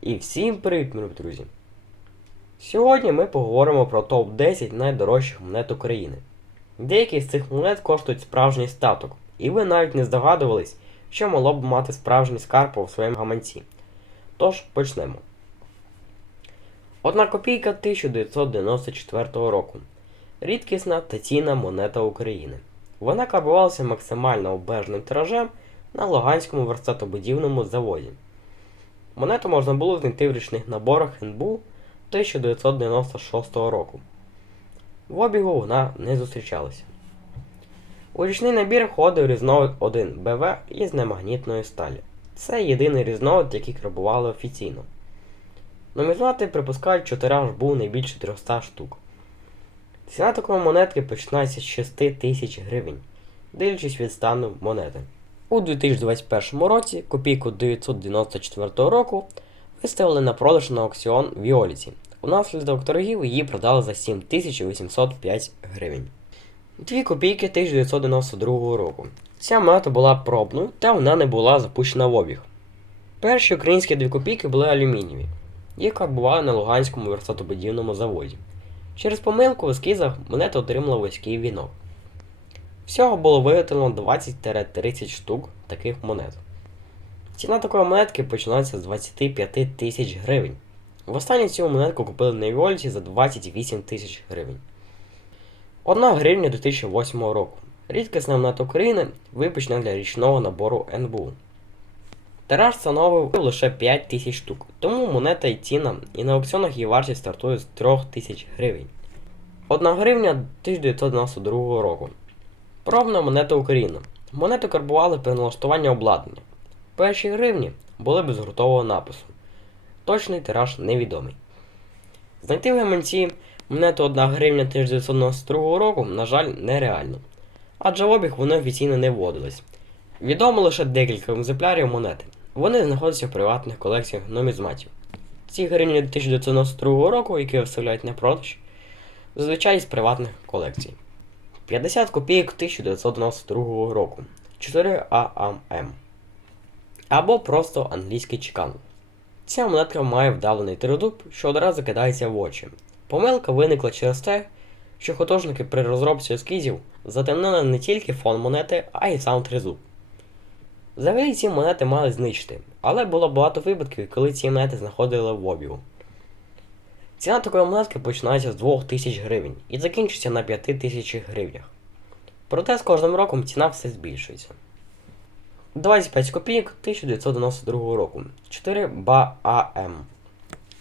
І всім привіт, мої друзі! Сьогодні ми поговоримо про топ-10 найдорожчих монет України. Деякі з цих монет коштують справжній статок, і ви навіть не здогадувались, що могло б мати справжній скарб у своєму гаманці. Тож почнемо. Одна копійка 1994 року. Рідкісна та цінна монета України. Вона карбувалася максимально обмеженим тиражем на Луганському верстатобудівному заводі. Монету можна було знайти в річних наборах НБУ 1996 року. В обігу вона не зустрічалася. У річний набір входив різновид 1 БВ із немагнітної сталі. Це єдиний різновид, який карбували офіційно. Нумізмати припускають, що тираж був не більше 300 штук. Ціна такої монетки починається з 6 тисяч гривень, дивлячись від стану монети. У 2021 році копійку 994 року виставили на продаж на аукціон Віоліті. Унаслідок торгів її продали за 7805 гривень. Дві копійки 1992 року. Ця монета була пробною та вона не була запущена в обіг. Перші українські дві копійки були алюмінієві. Їх карбували на Луганському верстатобудівному заводі. Через помилку в ескізах монета отримала вузький вінок. Всього було виготовлено 20-30 штук таких монет. Ціна такої монетки починається з 25 тисяч гривень. Востаннє цю монетку купили на Віольті за 28 тисяч гривень. 1 гривня 2008 року. Рідкісна монета України випущена для річного набору НБУ. Тираж становив лише 5 тисяч штук, тому монета і ціна, і на аукціонах її вартість стартує з 3 тисяч гривень. 1 гривня 1992 року. Пробна монета України. Монету карбували при налаштуванні обладнання. Перші гривні були без гуртового напису. Точний тираж невідомий. Знайти в гаманці монету 1 гривня 1992 року, на жаль, нереально. Адже в обіг вони офіційно не вводились. Відомо лише декілька екземплярів монети. Вони знаходяться в приватних колекціях нумізматів. Ці гривні 1992 року, які виставляють на продаж, зазвичай з приватних колекцій. 50 копійок 1992 року. 4 ААМ. Або просто англійський чекан. Ця монетка має вдалений тридуб, що одразу кидається в очі. Помилка виникла через те, що художники при розробці ескізів затемнили не тільки фон монети, а й сам тризуб. Взагалі ці монети мали знищити, але було багато випадків, коли ці монети знаходили в обігу. Ціна такої монетки починається з 2000 гривень і закінчується на 5000 гривнях. Проте з кожним роком ціна все збільшується. 25 копійок 1992 року. 4 БАМ.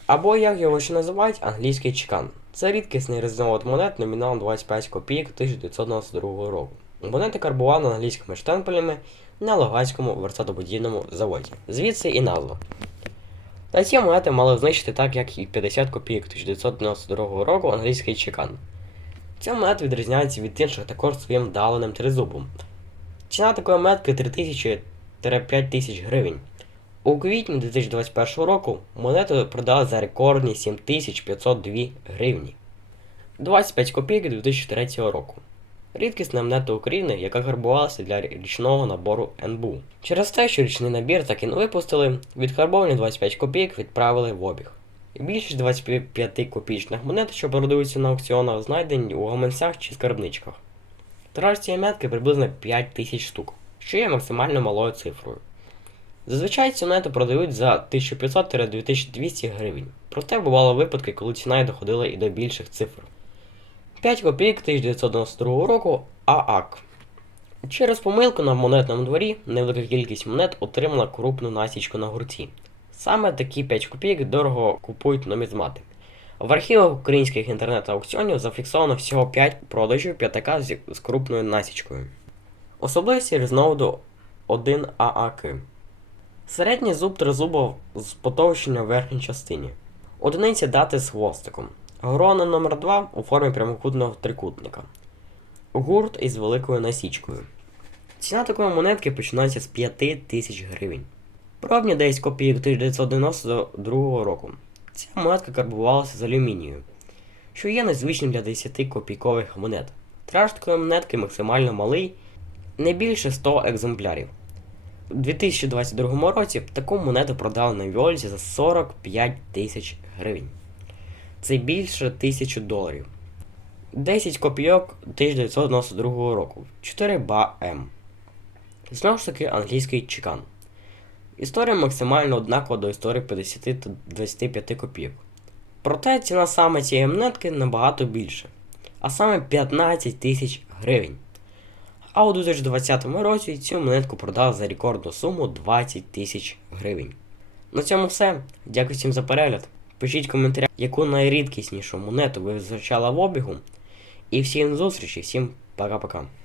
Або як його ще називають англійський чекан. Це рідкісний різновид монет номіналом 25 копійок 1992 року. Монети карбували англійськими штемпелями на Луганському верстатобудівному заводі. Звідси і назва. Та ці монети мали знищити так, як і 50 копійок 1992 року англійський чекан. Ця монета відрізняється від інших також своїм вдаленим тризубом. Ціна такої монетки 3000-5000 гривень. У квітні 2021 року монету продали за рекордні 7502 гривні. 25 копійок 2003 року. Рідкісна монета України, яка гарбувалася для річного набору НБУ. Через те, що річний набір так і не випустили, відкарбовані 25 копійок відправили в обіг. І більшість 25 копійчних монет, що продаються на аукціонах, знайдені у гаманцях чи скарбничках. Тираж цієї монетки приблизно 5 тисяч штук, що є максимально малою цифрою. Зазвичай ці монети продають за 1500-2200 гривень, проте бували випадки, коли ціна доходила і до більших цифр. 5 копійок 1992 року ААК. Через помилку на монетному дворі невелика кількість монет отримала крупну насічку на гурті. Саме такі 5 копійок дорого купують нумізмати. В архівах українських інтернет-аукціонів зафіксовано всього 5 продажів п'ятака з крупною насічкою. Особливості різновиду 1 ААК. Середній зуб тризуба з потовщенням в верхній частині. Одиниця дати з хвостиком. Грона номер 2 у формі прямокутного трикутника. Гурт із великою насічкою. Ціна такої монетки починається з 5 тисяч гривень. Пробні 10 копійок 1992 року. Ця монетка карбувалася з алюмінію, що є незвичним для 10 копійкових монет. Тираж такої монетки максимально малий, не більше 100 екземплярів. У 2022 році таку монету продали на Віоліті за 45 тисяч гривень. Це більше тисячі доларів. 10 копійок 1992 року. 4 ба М. Знову ж таки англійський чекан. Історія максимально однакова до історії 50 та 25 копійок. Проте ціна саме цієї монетки набагато більше, а саме 15 тисяч гривень. А у 2020 році цю монетку продали за рекордну суму 20 тисяч гривень. На цьому все. Дякую всім за перегляд. Пишіть в коментарях, яку найрідкіснішу монету ви зустрічали в обігу. І всім зустрічі, всім пока-пока.